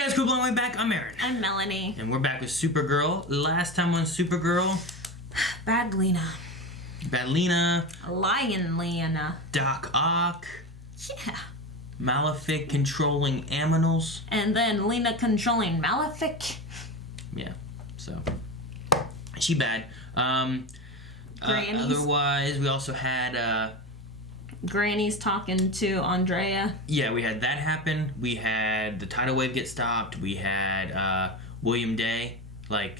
guys, cool blowing way back. I'm Aaron. I'm Melanie. And we're back with Supergirl. Last time on Supergirl, Bad Lena. Bad Lena. Lion Lena. Doc Ock. Yeah. Malefic controlling aminals. And then Lena controlling Malefic. Yeah, so she bad. Otherwise, we also had Granny's talking to Andrea. Yeah, we had that happen. We had the tidal wave get stopped. We had William Day, like...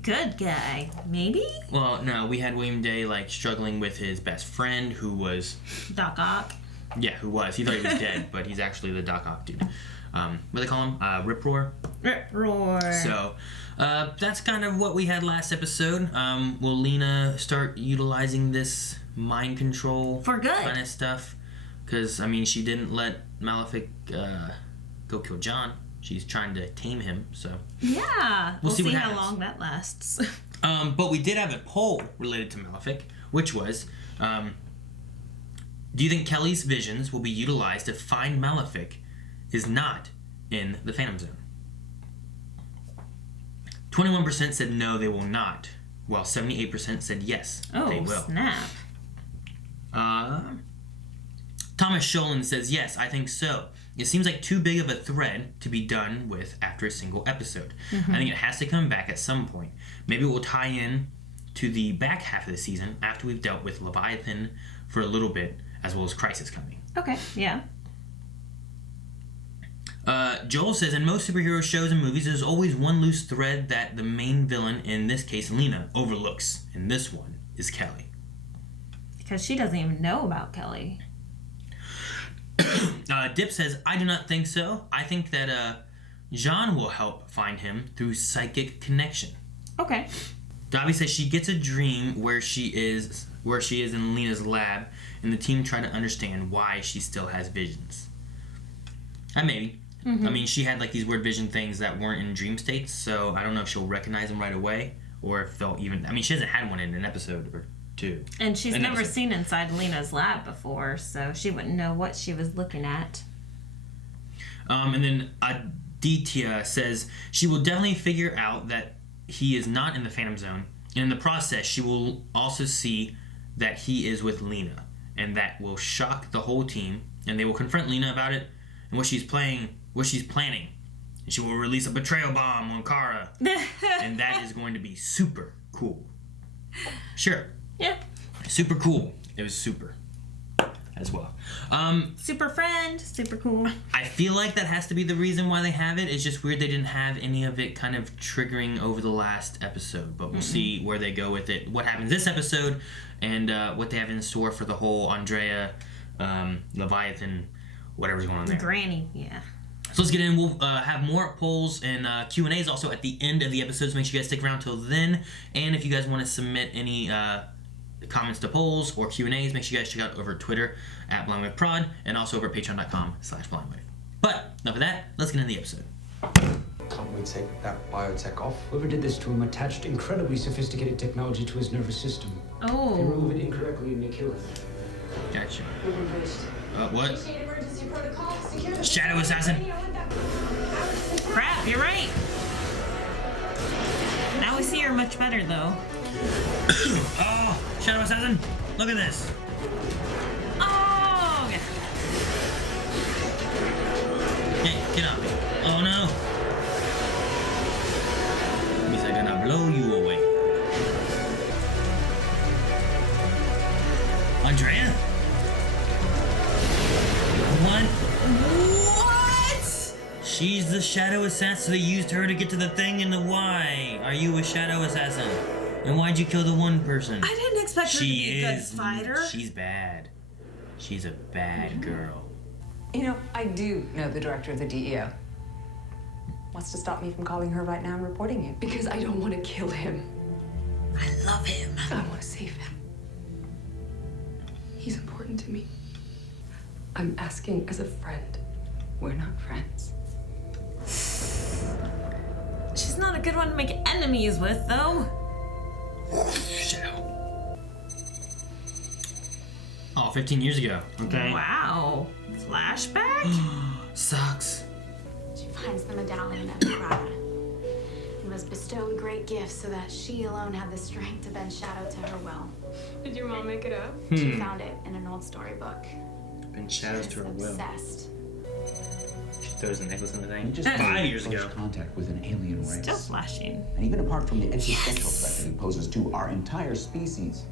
Good guy, maybe? Well, no, we had William Day, like, struggling with his best friend, who was... Doc Ock. Yeah, who was. He thought he was dead, but he's actually the Doc Ock dude. What do they call him? Rip Roar? Rip Roar. So, that's kind of what we had last episode. Will Lena start utilizing this mind control for good kind of stuff? Because, I mean, she didn't let Malefic go kill John. She's trying to tame him, so... Yeah. We'll see what how long that lasts. But we did have a poll related to Malefic, which was... do you think Kelly's visions will be utilized to find Malefic is not in the Phantom Zone? 21% said no, they will not, while 78% said yes, they will. Oh, snap. Thomas Sholin says, yes, I think so. It seems like too big of a thread to be done with after a single episode. I think it has to come back at some point. Maybe we'll tie in to the back half of the season after we've dealt with Leviathan for a little bit, as well as Crisis coming. Okay, yeah. Joel says, in most superhero shows and movies, there's always one loose thread that the main villain, in this case Lena, overlooks. And this one is Kelly. Because she doesn't even know about Kelly. Dip says, I do not think so. I think that Jean will help find him through psychic connection. Okay. Dobby says she gets a dream where she is in Lena's lab, and the team try to understand why she still has visions. Maybe. I mean, she had like these weird vision things that weren't in dream states, so I don't know if she'll recognize them right away, or if they'll even... I mean, she hasn't had one in an episode or two. And she's never seen inside Lena's lab before, so she wouldn't know what she was looking at. And then Aditya says she will definitely figure out that he is not in the Phantom Zone, and in the process, she will also see that he is with Lena, and that will shock the whole team, and they will confront Lena about it and what she's planning, and she will release a betrayal bomb on Kara, and that is going to be super cool. Sure. Yeah. Super cool. It was super as well. Super friend, super cool. I feel like that has to be the reason why they have it. It's just weird they didn't have any of it kind of triggering over the last episode, but we'll see where they go with it, what happens this episode, and what they have in store for the whole Andrea, Leviathan, whatever's going on there. Granny, yeah. So let's get in. We'll have more polls and Q&As also at the end of the episodes. Make sure you guys stick around till then. And if you guys want to submit any comments to polls or Q&As, make sure you guys check out over Twitter at blindwaveprod and also over patreon.com/blindwave. But enough of that. Let's get into the episode. Can't we take that biotech off? Whoever did this to him attached incredibly sophisticated technology to his nervous system. Oh. If they remove it incorrectly, it may kill him. Gotcha. What? Shadow Assassin. Crap, you're right. Now we see her much better, though. Oh, Shadow Assassin. Look at this. Oh, yeah. Hey, get off me. Oh, no. Means I'm gonna blow you away. Andrea? What? She's the Shadow Assassin. They used her to get to the thing in the Y. Are you a Shadow Assassin? And why'd you kill the one person? I didn't expect her to be a good fighter. She's bad. She's a bad girl. You know, I do know the director of the DEO. Wants to stop me from calling her right now and reporting you. Because I don't want to kill him. I love him. I want to save him. He's important to me. I'm asking as a friend. We're not friends. She's not a good one to make enemies with, though. Shadow. Oh, 15 years ago. Okay. Wow. Flashback? Sucks. Did you finds the medallion of Prada and was bestowed great gifts so that she alone had the strength to bend shadow to her will. Did your mom make it up? She found it in an old storybook. Bend shadows to her will. Obsessed. She throws the necklace in the thing. We just 5 years made ago. close contact with an alien race. Still flashing. And even apart from the existential threat that he poses to our entire species,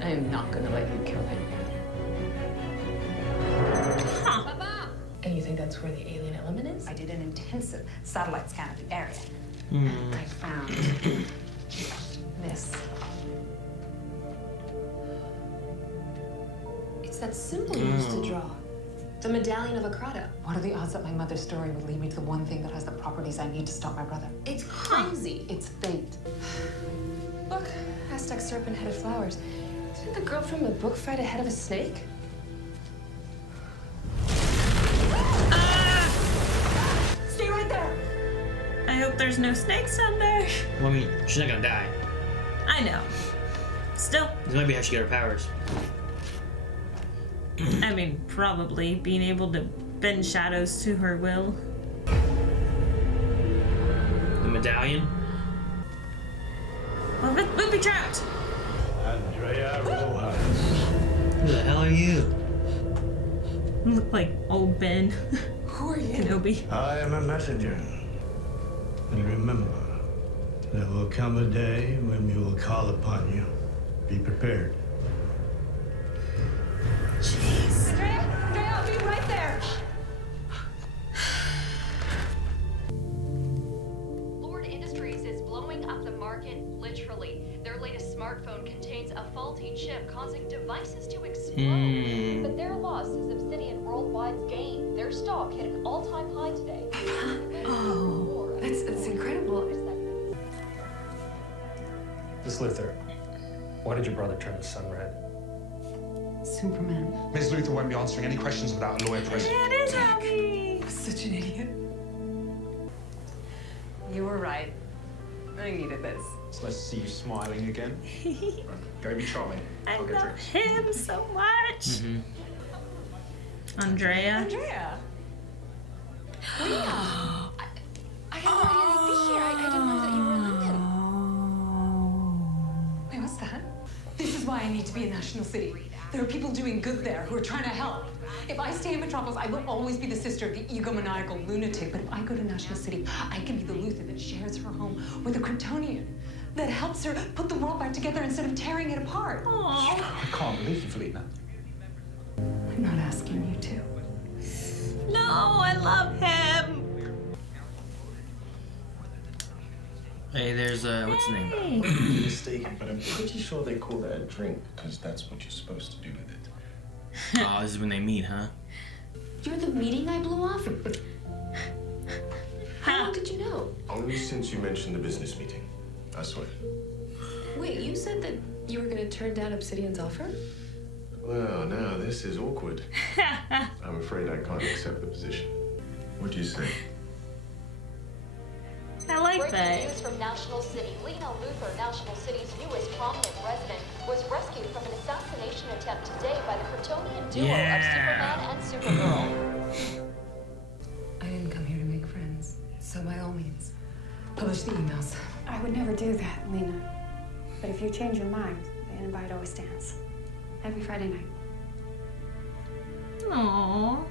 I am not gonna let you kill him. And you think that's where the alien element is? I did an intensive satellite scan of the area. Hmm. And I found this. It's that symbol you used to draw. The medallion of Akrata. What are the odds that my mother's story would lead me to the one thing that has the properties I need to stop my brother? It's crazy. It's fate. Look, Aztec serpent-headed flowers. Didn't the girl from the book fight a head of a snake? Stay right there! I hope there's no snakes down there. Well, I mean, she's not gonna die. I know. Still, This might be how she got her powers. I mean, probably being able to bend shadows to her will. The medallion. Well, we'll be trapped. Andrea Rojas. Who the hell are you? Look like old Ben. Who are you? Kenobi. I am a messenger. And remember, there will come a day when we will call upon you. Be prepared. Jeez. Andrea, I'll be right there! Lord Industries is blowing up the market, literally. Their latest smartphone contains a faulty chip causing devices to explode. But their loss is Obsidian Worldwide's gain. Their stock hit an all-time high today. Oh, that's incredible. Miss Luther, why did your brother turn the sun red? Superman. Ms. Luther won't be answering any questions without a lawyer present. It is happy. I'm such an idiot. You were right. I needed this. It's nice to see you smiling again. Go be charming. I I'll get love drinks. him so much. Andrea. Andrea. Lena! I had no idea you'd be here. I didn't know that you were in London. Wait, what's that? This is why I need to be in National City. There are people doing good there who are trying to help. If I stay in Metropolis, I will always be the sister of the egomaniacal lunatic. But if I go to National City, I can be the Luther that shares her home with a Kryptonian. That helps her put the world back together instead of tearing it apart. Aww. I can't believe you've Lena. I'm not asking you to. No, I love him. Hey, there's what's his name? Hey. You're mistaken, but I'm pretty sure they call that a drink because that's what you're supposed to do with it. Oh, this is when they meet, huh? You're the meeting I blew off? How long did you know? Only since you mentioned the business meeting. I swear. Wait, you said that you were going to turn down Obsidian's offer? Well, now this is awkward. I'm afraid I can't accept the position. What do you say? I like Breaking that. news from National City. Lena Luther, National City's newest prominent resident, was rescued from an assassination attempt today by the Kryptonian duo of Superman and Supergirl. I didn't come here to make friends. So by all means, publish the emails. I would never do that, Lena. But if you change your mind, the invite always stands. Every Friday night. Aww.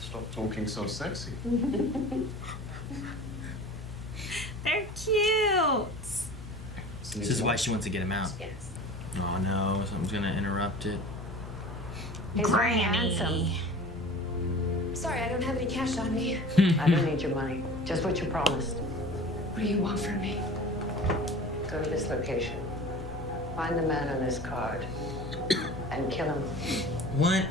Stop talking so sexy. They're cute. This is why she wants to get him out. Yes. Oh no, something's gonna interrupt it. Granny. Sorry, I don't have any cash on me. I don't need your money. Just what you promised. What do you want from me? Go to this location. Find the man on this card. And kill him. What?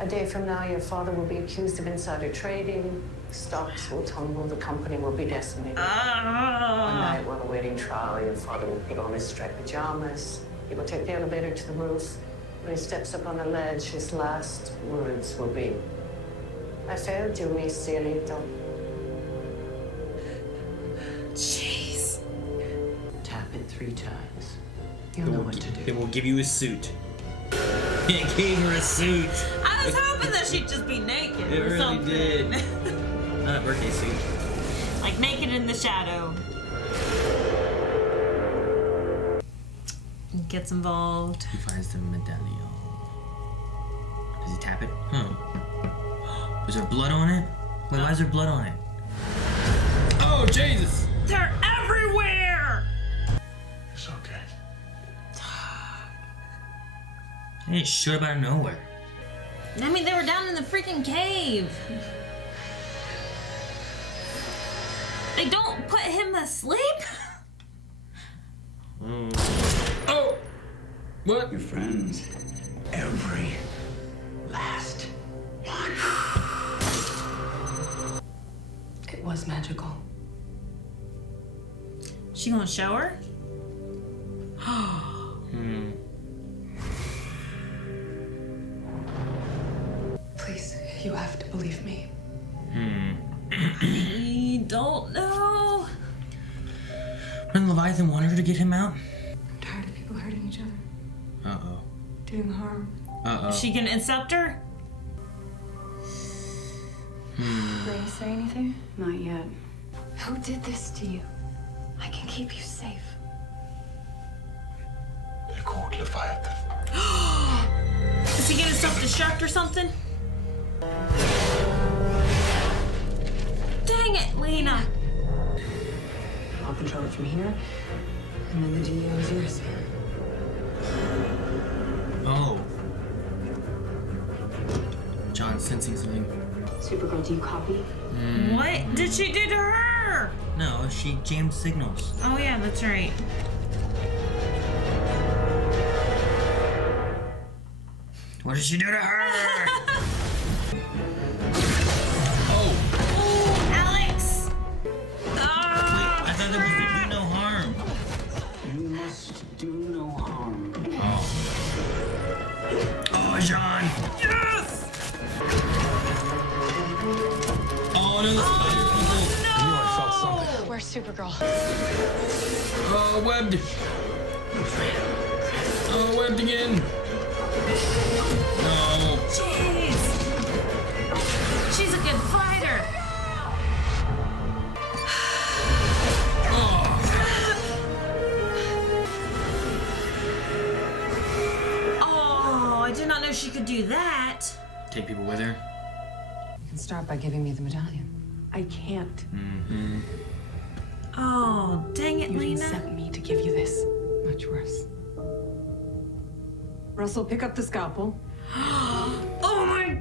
A day from now, your father will be accused of insider trading. Stocks will tumble. The company will be decimated. One night while awaiting trial, your father will put on his striped pajamas. He will take the elevator to the roof. When he steps up on the ledge, his last words will be, "I failed you, mi cielito." Jeez. Tap it 3 times. You'll know what to do. It will give you a suit. It gave her a suit. I was hoping that she'd just be naked It or really something. did. Not a birthday suit. Like naked in the shadow. Gets involved. He finds the medallion. Does he tap it? Oh. Is there blood on it? Wait, why is there blood on it? Oh, Jesus! They're everywhere! It's okay. They just showed up out of nowhere. I mean, they were down in the freaking cave. They don't put him asleep? Oh! What? Your friends. Every last one. It was magical. She gonna show her? Please, you have to believe me. I don't know. When Leviathan wanted her to get him out? I'm tired of people hurting each other, Uh-oh. doing harm. Uh-oh. Is she gonna accept her? Ready to say anything? Not yet. Who did this to you? I can keep you safe. They're called Leviathan. Is he gonna self-destruct or something? Dang it, Lena. I'll control it from here, and then the GEO is yours. Oh. John's sensing something. Supergirl, do you copy? What did she do to her? No, she jammed signals. Oh yeah, that's right. What did she do to her? Oh, Alex! Wait, I thought there was to do no harm. You must do no harm. Oh, John! Yes! Oh, no, the spider people. I knew I felt something. Where's Supergirl? Oh, webbed. Oh, webbed again. No. Jeez! She's a good fighter! Oh, I did not know she could do that. Take people with her. You can start by giving me the medallion. I can't. Mm-hmm. Oh, dang it, You Lena. didn't send me to give you this. Much worse. Russell, pick up the scalpel. Oh my...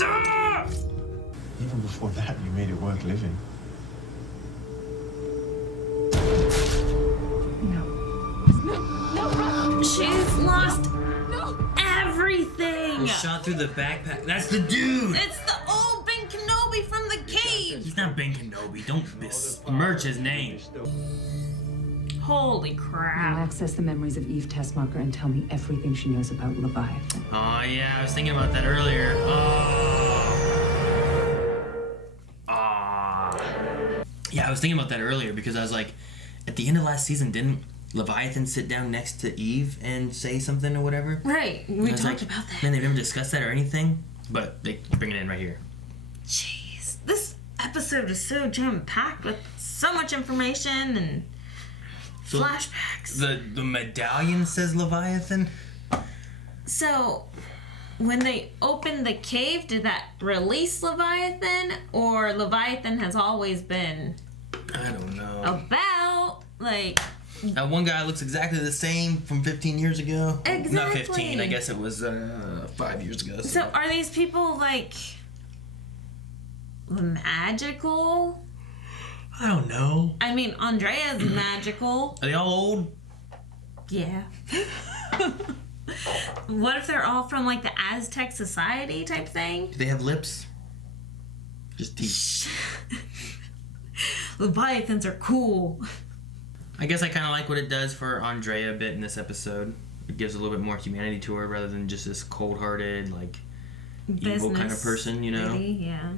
Ah! Even before that, you made it worth living. She's lost everything. Was shot through the backpack. That's the dude. It's the old Ben Kenobi from the cave. He's not Ben Kenobi. Don't besmirch his name. Holy Now crap. access the memories of Eve Tessmacher and tell me everything she knows about Leviathan. Oh, yeah, I was thinking about that earlier. Yeah, I was thinking about that earlier because I was like, at the end of last season, didn't Leviathan sit down next to Eve and say something or whatever? Right, we And I was talked like, about that. Man, they've never discussed that or anything, but they bring it in right here. Jeez, this episode is so jam-packed with so much information and So flashbacks. The medallion says Leviathan? So, when they opened the cave, did that release Leviathan? Or Leviathan has always been I don't know. about, like... That one guy looks exactly the same from 15 years ago. Exactly. Not 15, I guess it was 5 years ago. So are these people, like, magical? I don't know. I mean, Andrea's magical. Are they all old? Yeah. What if they're all from, like, the Aztec society type thing? Do they have lips? Just teeth. Leviathans are cool. I guess I kind of like what it does for Andrea a bit in this episode. It gives a little bit more humanity to her rather than just this cold-hearted, like, evil kind of person, you know? lady, yeah.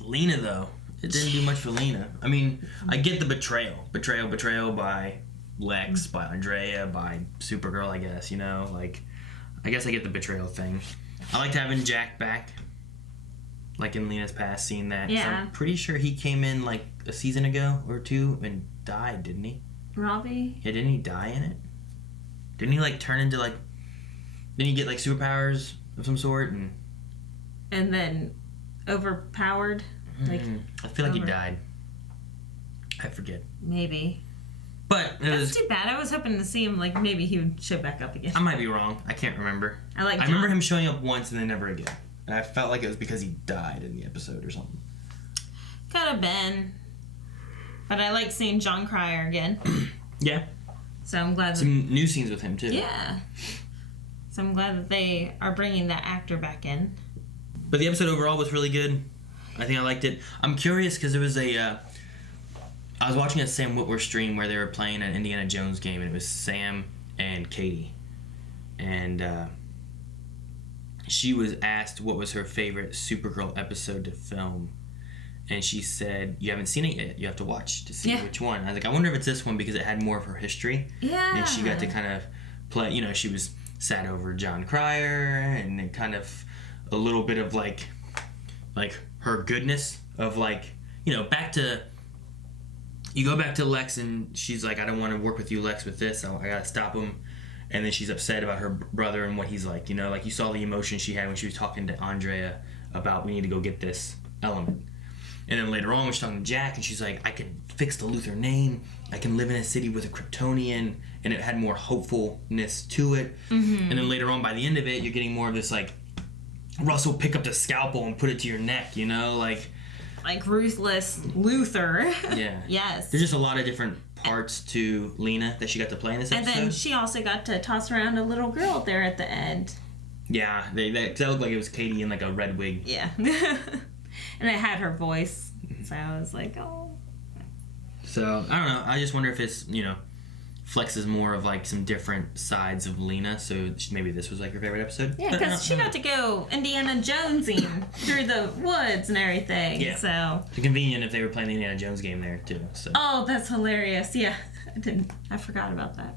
Lena, though. It didn't do much for Lena. I mean, I get the betrayal. Betrayal by Lex, by Andrea, by Supergirl, I guess, you know? Like, I guess I get the betrayal thing. I liked having Jack back. Like in Lena's past, seeing that. Yeah. I'm pretty sure he came in like a season ago or two and died, didn't he? Robbie? Yeah, didn't he die in it? Didn't he like turn into like... Didn't he get like superpowers of some sort? And then overpowered? Like, I feel like he died. I forget. Maybe. But it That's was... too bad. I was hoping to see him, like, maybe he would show back up again. I might be wrong. I can't remember. I remember him showing up once and then never again. And I felt like it was because he died in the episode or something. Could have been. But I like seeing John Cryer again. Yeah. So I'm glad Some new scenes with him, too. Yeah. So I'm glad that they are bringing that actor back in. But the episode overall was really good. I think I liked it. I'm curious because there was I was watching a Sam Witwer stream where they were playing an Indiana Jones game, and it was Sam and Katie. And she was asked what was her favorite Supergirl episode to film. And she said, you haven't seen it yet. You have to watch to see which one. I was like, I wonder if it's this one because it had more of her history. Yeah. And she got to kind of play, you know, she was sad over John Cryer and it kind of a little bit of like her goodness of like, you know, you go back to Lex and she's like, I don't want to work with you, Lex, with this. I got to stop him. And then she's upset about her brother and what he's like, you know, like you saw the emotion she had when she was talking to Andrea about we need to go get this element. And then later on when she's talking to Jack and she's like, I can fix the Luthor name. I can live in a city with a Kryptonian. And it had more hopefulness to it. Mm-hmm. And then later on by the end of it, you're getting more of this like, Russell, pick up the scalpel and put it to your neck, you know? Like ruthless Luthor. Yeah. Yes. There's just a lot of different parts to Lena that she got to play in this episode. And then she also got to toss around a little girl there at the end. Yeah, that looked like it was Katie in like a red wig. Yeah. And it had her voice. So I was like, oh. So, I don't know. I just wonder if it's, you know, flexes more of like some different sides of Lena. So maybe this was like her favorite episode. Yeah, because she got to go Indiana Jonesing through the woods and everything. Yeah. So it's convenient if they were playing the Indiana Jones game there too. So. Oh, that's hilarious. Yeah. I forgot about that.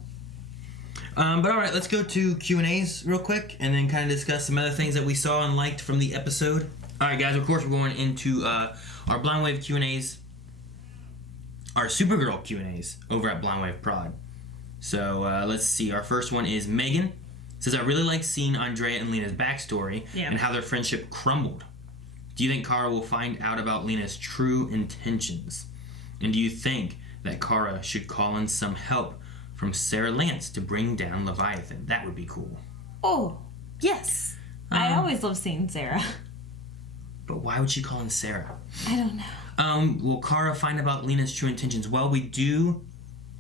But all right, let's go to Q&As real quick and then kind of discuss some other things that we saw and liked from the episode. All right, guys, of course, we're going into our Blind Wave Q&As, our Supergirl Q&As over at Blind Wave Prod. So let's see. Our first one is Megan. It says, I really like seeing Andrea and Lena's backstory and how their friendship crumbled. Do you think Kara will find out about Lena's true intentions? And do you think that Kara should call in some help from Sarah Lance to bring down Leviathan? That would be cool. Oh, yes. I always love seeing Sarah. But why would she call in Sarah? I don't know. Will Kara find about Lena's true intentions? Well, we do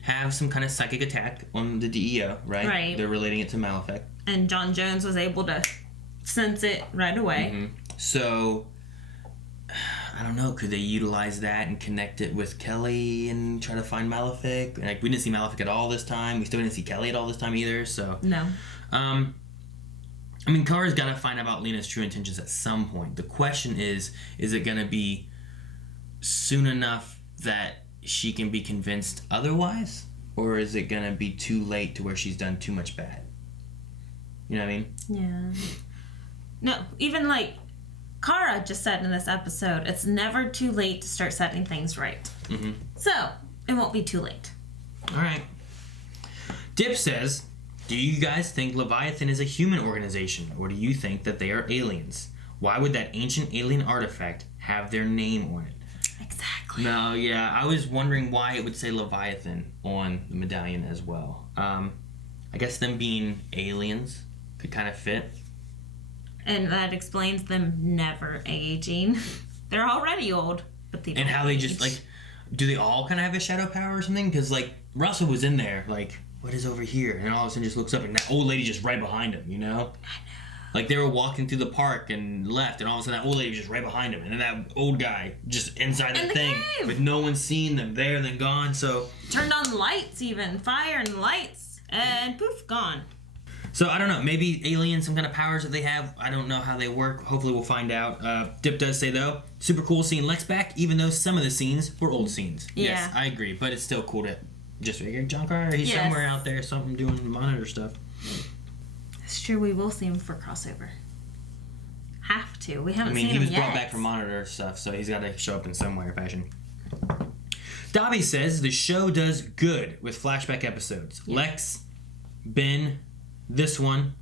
have some kind of psychic attack on the DEO, right? Right. They're relating it to Malefic. And John Jones was able to sense it right away. Mm-hmm. So, I don't know. Could they utilize that and connect it with Kelly and try to find Malefic? Like, we didn't see Malefic at all this time. We still didn't see Kelly at all this time either. So no. I mean, Kara's got to find out about Lena's true intentions at some point. The question is it going to be soon enough that she can be convinced otherwise? Or is it going to be too late to where she's done too much bad? You know what I mean? Yeah. No, even like Kara just said in this episode, it's never too late to start setting things right. Mm-hmm. So, it won't be too late. All right. Dip says, do you guys think Leviathan is a human organization, or do you think that they are aliens? Why would that ancient alien artifact have their name on it? Exactly. No, yeah, I was wondering why it would say Leviathan on the medallion as well. I guess them being aliens could kind of fit. And that explains them never aging. They're already old, but they don't And how they age. just, like, do they all kind of have a shadow power or something? Because, like, Russell was in there, like, what is over here? And all of a sudden just looks up and that old lady just right behind him, you know? I know. Like they were walking through the park and left and all of a sudden that old lady was just right behind him and then that old guy just inside the thing cave. with no one seeing them there then gone. So turned on lights even, fire and lights, and poof, gone. So I don't know, maybe aliens, some kind of powers that they have. I don't know how they work. Hopefully we'll find out. Dip does say though, super cool seeing Lex back, even though some of the scenes were old scenes. Yeah. Yes, I agree, but it's still cool to just figured John Cryer, he's somewhere out there, something doing monitor stuff. It's true, we will see him for crossover. Have to. We haven't seen him yet. He was brought back from monitor stuff, so he's got to show up in some way or fashion. Dobby says the show does good with flashback episodes. Yeah. Lex, Ben, this one.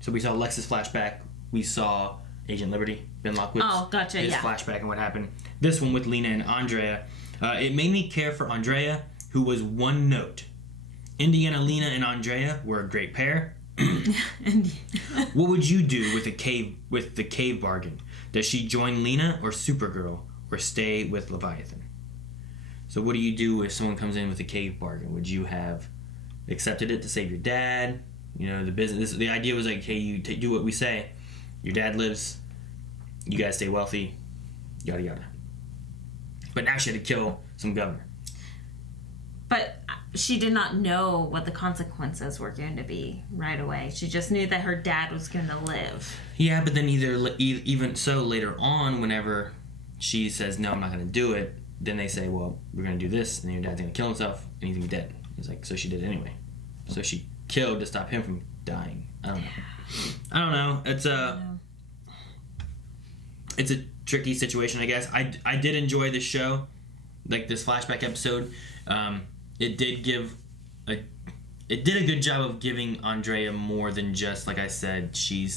So we saw Lex's flashback. We saw Agent Liberty, Ben Lockwood's his flashback and what happened. This one with Lena and Andrea. It made me care for Andrea, who was one note. Indiana, Lena, and Andrea were a great pair. What would you do with the cave bargain? Does she join Lena or Supergirl, or stay with Leviathan? So what do you do if someone comes in with a cave bargain? Would you have accepted it to save your dad? You know, the business. The idea was like, hey, you do what we say. Your dad lives. You guys stay wealthy. Yada yada. But now she had to kill some governor. But she did not know what the consequences were going to be right away. She just knew that her dad was going to live. Yeah, but then even so later on, whenever she says, no, I'm not going to do it, then they say, well, we're going to do this, and then your dad's going to kill himself, and he's going to be dead. He's like, so she did it anyway. So she killed to stop him from dying. I don't know. It's a tricky situation, I guess. I did enjoy the show, like this flashback episode. It did a good job of giving Andrea more than just, like I said, she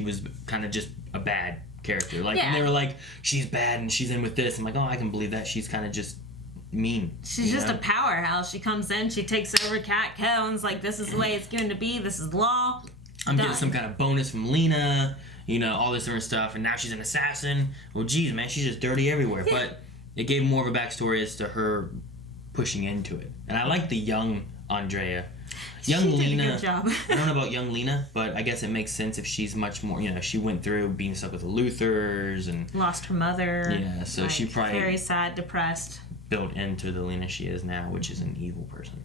was kind of just a bad character. Like when they were like, she's bad and she's in with this, I'm like, oh, I can believe that. She's kind of just mean. She's just a powerhouse. She comes in, she takes over Cat Cone's like, this is the way it's going to be, this is law. I'm getting some kind of bonus from Lena, all this different stuff, and now she's an assassin. Well, geez, man, she's just dirty everywhere. But it gave more of a backstory as to her pushing into it. And I like the young Andrea. Young Lena. Did a good job. I don't know about young Lena, but I guess it makes sense if she's much more, she went through being stuck with the Luthers and lost her mother. Yeah, so she probably very sad, depressed. Built into the Lena she is now, which is an evil person.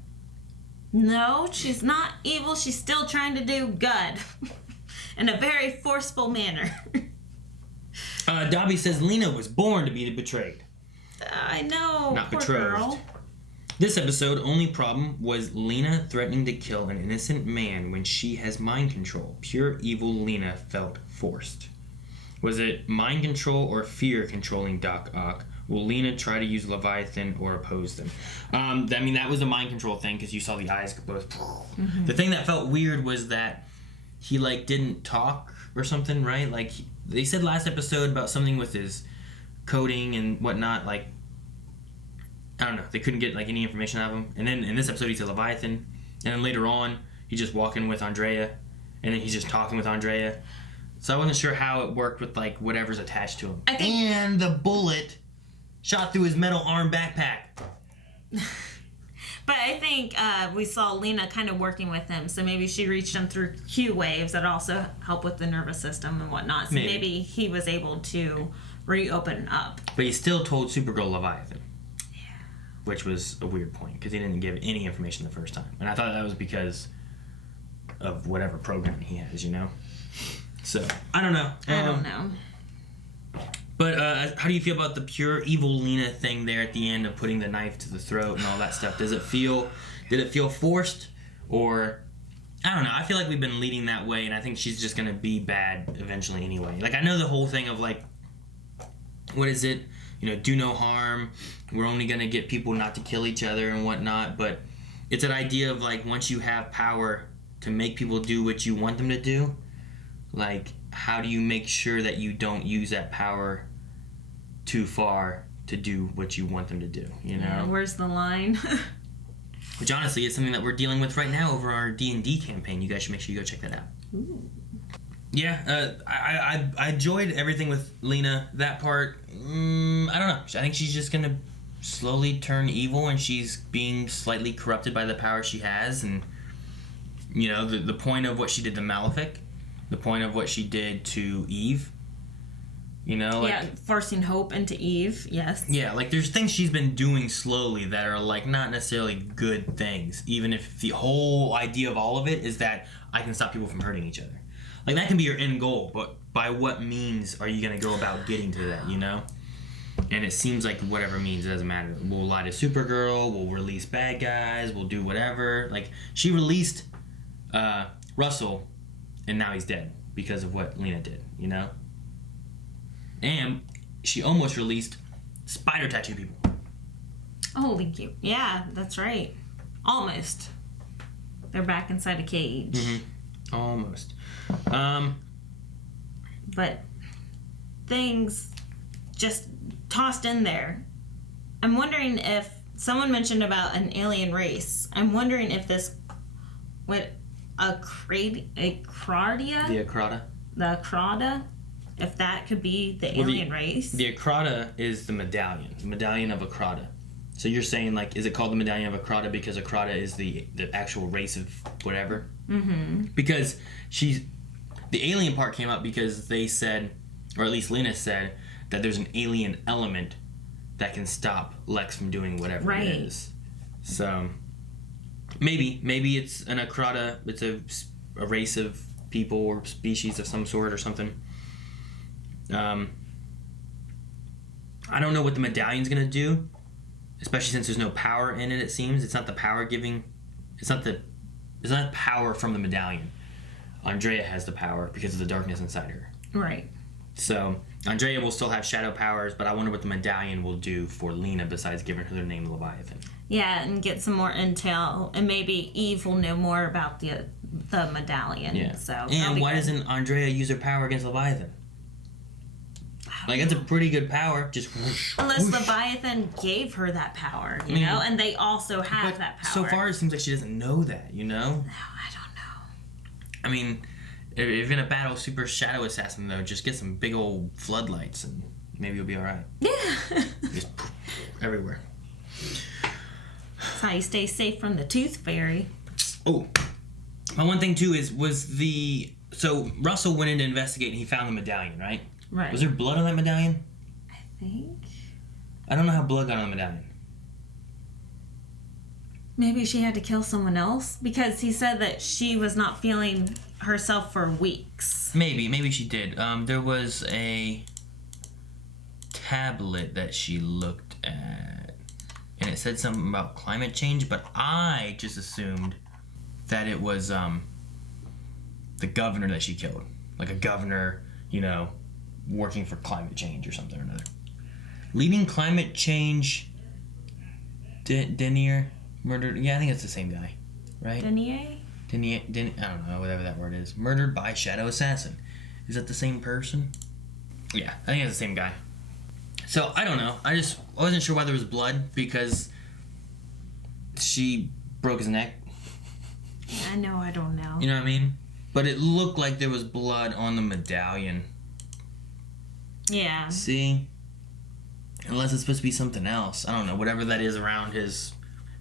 No, she's not evil. She's still trying to do good in a very forceful manner. Dobby says Lena was born to be betrayed. I know. Not poor betrothed. Girl. This episode, only problem was Lena threatening to kill an innocent man when she has mind control. Pure evil Lena felt forced. Was it mind control or fear controlling Doc Ock? Will Lena try to use Leviathan or oppose them? That was a mind control thing because you saw the eyes go both. Mm-hmm. The thing that felt weird was that he didn't talk or something, right? Like they said last episode about something with his coding and whatnot. Like I don't know, they couldn't get any information out of him. And then in this episode he said Leviathan, and then later on he's just walking with Andrea, and then he's just talking with Andrea. So I wasn't sure how it worked with whatever's attached to him. And the bullet shot through his metal arm backpack. But I think we saw Lena kind of working with him, so maybe she reached him through Q waves that also help with the nervous system and whatnot. So maybe he was able to reopen up. But he still told Supergirl Leviathan. Yeah. Which was a weird point, because he didn't give any information the first time. And I thought that was because of whatever program he has, So, I don't know. I don't know. But how do you feel about the pure evil Lena thing there at the end of putting the knife to the throat and all that stuff? Did it feel forced? Or, I don't know. I feel like we've been leading that way, and I think she's just going to be bad eventually anyway. I know the whole thing of, what is it? Do no harm. We're only going to get people not to kill each other and whatnot. But it's an idea of, once you have power to make people do what you want them to do, how do you make sure that you don't use that power too far to do what you want them to do, Yeah, where's the line? Which honestly is something that we're dealing with right now over our D&D campaign. You guys should make sure you go check that out. Ooh. Yeah, I enjoyed everything with Lena. That part, I don't know. I think she's just going to slowly turn evil, and she's being slightly corrupted by the power she has. And, the point of what she did to Malefic, the point of what she did to Eve, forcing hope into Eve, yes. Yeah, there's things she's been doing slowly that are not necessarily good things, even if the whole idea of all of it is that I can stop people from hurting each other. That can be your end goal, but by what means are you going to go about getting to that, And it seems like whatever it means, it doesn't matter. We'll lie to Supergirl, we'll release bad guys, we'll do whatever. Like, she released Russell, and now he's dead because of what Lena did, you know? And she almost released spider tattoo people. Holy cute. Yeah, that's right. Almost. They're back inside a cage. Mm-hmm. Almost. But things just tossed in there. I'm wondering if someone mentioned about an alien race. I'm wondering if this Acradia? The Acrata. The Acrata? If that could be the alien race. The Acrata is the medallion of Acrata. So you're saying, like, is it called the medallion of Acrata because Acrata is the actual race of whatever? Mm-hmm. Because the alien part came up because they said, or at least Lena said, that there's an alien element that can stop Lex from doing whatever it is. So maybe it's an Acrata. It's a race of people or species of some sort or something. I don't know what the medallion's gonna do, especially since there's no power in it. It seems it's not the power giving. It's not power from the medallion. Andrea has the power because of the darkness inside her. Right. So Andrea will still have shadow powers, but I wonder what the medallion will do for Lena besides giving her the name Leviathan. Yeah, and get some more intel, and maybe Eve will know more about the medallion. Yeah. So and why doesn't Andrea use her power against Leviathan? Like, that's a pretty good power. Just whoosh, unless whoosh. Leviathan gave her that power, you know, and they also have that power. So far, it seems like she doesn't know that, you know? No, I don't know. I mean, if you're gonna battle Super Shadow Assassin, though, just get some big old floodlights and maybe you'll be alright. Yeah. Just poof, everywhere. That's how you stay safe from the Tooth Fairy. Oh, my one thing too so Russell went in to investigate and he found the medallion, right? Right. Was there blood on that medallion? I think. I don't know how blood got on the medallion. Maybe she had to kill someone else because he said that she was not feeling herself for weeks. Maybe she did. There was a tablet that she looked at and it said something about climate change, but I just assumed that it was the governor that she killed. Like a governor, you know, working for climate change or something or another. Leading climate change Denier murdered. Yeah, I think it's the same guy, right? Denier? I don't know, whatever that word is. Murdered by Shadow Assassin. Is that the same person? Yeah, I think it's the same guy. So, I don't know. I wasn't sure why there was blood because she broke his neck. I know, I don't know. You know what I mean? But it looked like there was blood on the medallion. Yeah. See? Unless it's supposed to be something else. I don't know. Whatever that is around his...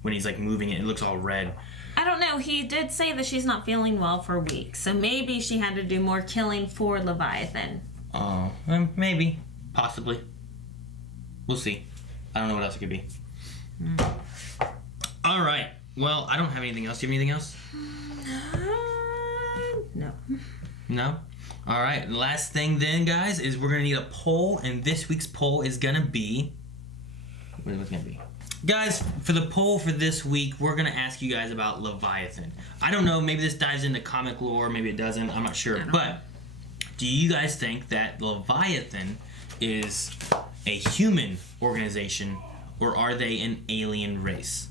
When he's, like, moving it, it looks all red. I don't know. He did say that she's not feeling well for weeks. So maybe she had to do more killing for Leviathan. Oh, maybe. Possibly. We'll see. I don't know what else it could be. All right. Well, I don't have anything else. Do you have anything else? No. No? All right. Last thing then, guys, is we're going to need a poll. And this week's poll is going to be... What's it going to be? Guys, for the poll for this week, we're going to ask you guys about Leviathan. I don't know. Maybe this dives into comic lore. Maybe it doesn't. I'm not sure. But do you guys think that Leviathan is a human organization or are they an alien race?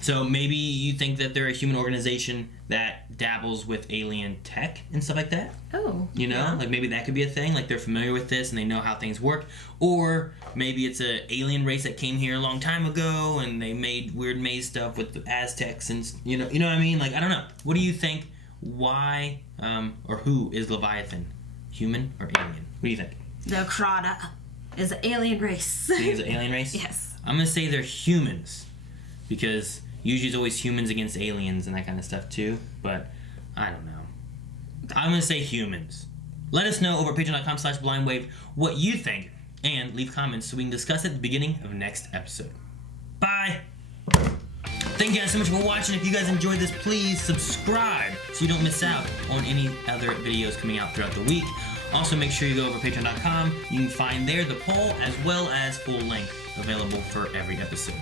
So maybe you think that they're a human organization that dabbles with alien tech and stuff like that. Oh. You know, yeah. like maybe that could be a thing. Like they're familiar with this and they know how things work. Or maybe it's an alien race that came here a long time ago and they made weird maze stuff with the Aztecs and you know what I mean? Like I don't know. What do you think? Why or who is Leviathan? Human or alien? What do you think? The Crada is an alien race. You think it's an alien race? Yes. I'm gonna say they're humans because usually it's always humans against aliens and that kind of stuff too, but I don't know. I'm going to say humans. Let us know over at patreon.com/blindwave what you think and leave comments so we can discuss it at the beginning of next episode. Bye! Thank you guys so much for watching. If you guys enjoyed this, please subscribe so you don't miss out on any other videos coming out throughout the week. Also, make sure you go over patreon.com. You can find there the poll as well as full length available for every episode.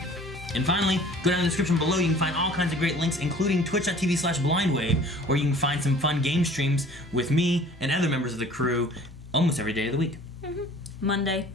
And finally, go down in the description below. You can find all kinds of great links, including twitch.tv/blindwave, where you can find some fun game streams with me and other members of the crew almost every day of the week. Monday.